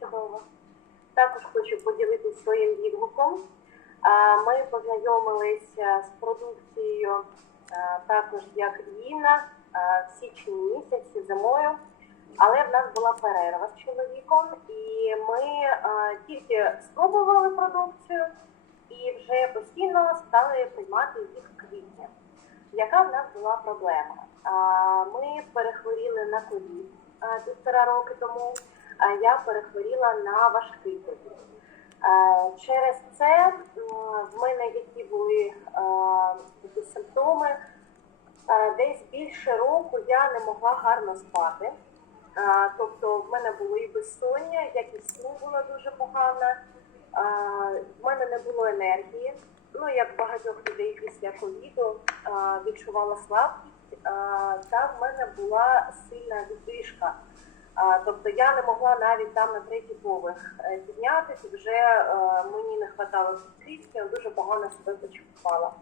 Чудово. Також хочу поділитися своїм відгуком. Ми познайомилися з продукцією також як Ліна в січні місяці зимою, але в нас була перерва з чоловіком, і ми тільки спробували продукцію і вже постійно стали приймати їх в квітні. Яка в нас була проблема? Ми перехворіли на ковід півтора роки тому. Я перехворіла на важкий ковід. Е, Через це в мене які були е, такі симптоми. Е, Десь більше року я не могла гарно спати. Е, Тобто в мене було і безсоння, якість сну була дуже погана. Е, В мене не було енергії. Ну, як багатьох людей після ковіду е, відчувала слабкість, е, та в мене була сильна віддишка. Тобто я не могла навіть там на третій поверх е, піднятися, вже е, мені не вистачало кисню, дуже погано себе почувала.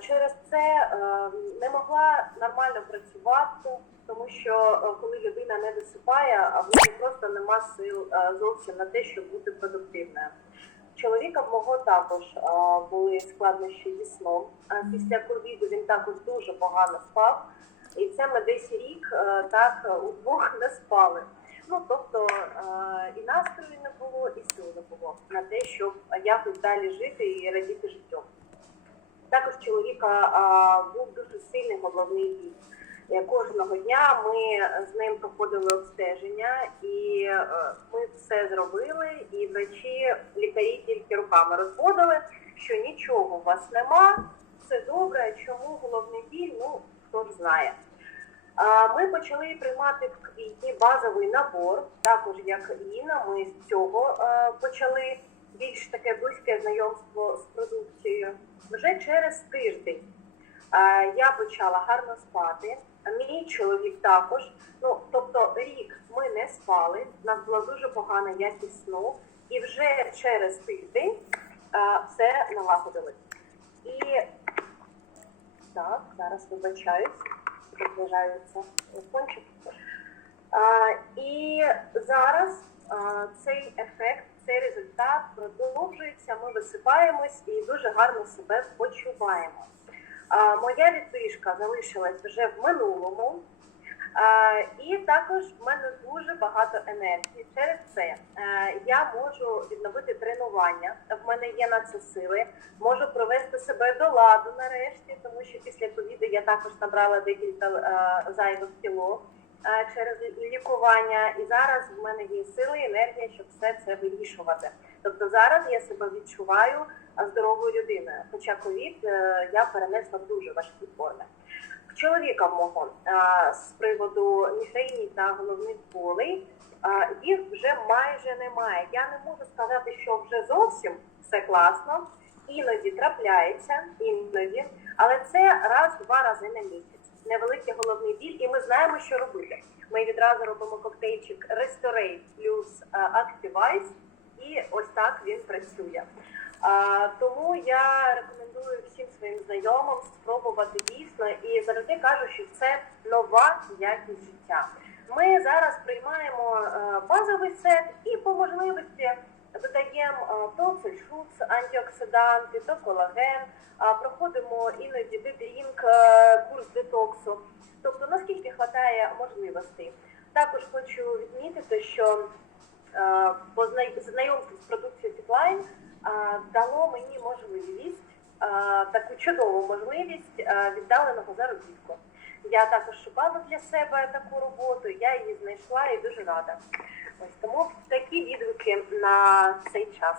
Через це е, не могла нормально працювати, тому що коли людина не досипає, в неї просто нема сил зовсім на те, щоб бути продуктивною. Чоловіка мого також були складнощі зі сном. Після ковіду він також дуже погано спав. І це ми десь рік е, так е, удвох не спали. Ну тобто е, і настрою не було, і сил не було на те, щоб якось далі жити і радіти життю. Також чоловіка був дуже сильний головний біль. Кожного дня ми з ним проходили обстеження, і ми все зробили. І врачі, лікарі тільки руками розводили, що нічого у вас нема, все добре. Чому головний біль? Ну хто ж знає. Ми почали приймати в квітні базовий набор, також як Ліна. Ми з цього е, почали більш таке близьке знайомство з продукцією. Вже через тиждень я почала гарно спати. Мій чоловік також. Ну тобто рік ми не спали. У нас була дуже погана якість сну, і вже через тиждень е, все налагодилось. І так, зараз вибачаюсь, приближається телефончик. І зараз цей ефект, цей результат продовжується. Ми висипаємось і дуже гарно себе почуваємо. Моя відтишка залишилась вже в минулому. І також в мене дуже багато енергії. Через це я можу відновити тренування. В мене є на це сили. Можу провести себе до ладу нарешті, тому що після ковіду я також набрала декілька е, зайвих кіло через лікування. І зараз в мене є сили енергія, щоб все це вирішувати. Тобто зараз я себе відчуваю е, здоровою людиною. Хоча ковід е, я перенесла дуже важкі форми. В чоловіка мого з приводу мігрені та головних болей їх вже майже немає. Я не можу сказати, що вже зовсім все класно, іноді трапляється, іноді, але це раз-два рази на місяць. Невеликий головний біль, і ми знаємо, що робити. Ми відразу робимо коктейльчик Restorate плюс а, Activize, і ось так він працює. А, тому я рекомендую всім своїм знайомим спробувати дійсно і завжди кажу, що це нова якість життя. Ми зараз приймаємо е, базовий сет і по можливості додаємо е, то цельшуц, антиоксиданти, то колаген, проходимо іноді дедрінк, е, курс детоксу. Тобто наскільки вистачає можливостей. Також хочу відмітити, що е, знайомство з продукцією Fitline дало мені можливість, таку чудову можливість віддаленого заробітку. Я також шукала для себе таку роботу, я її знайшла і дуже рада. Ось тому такі відгуки на цей час.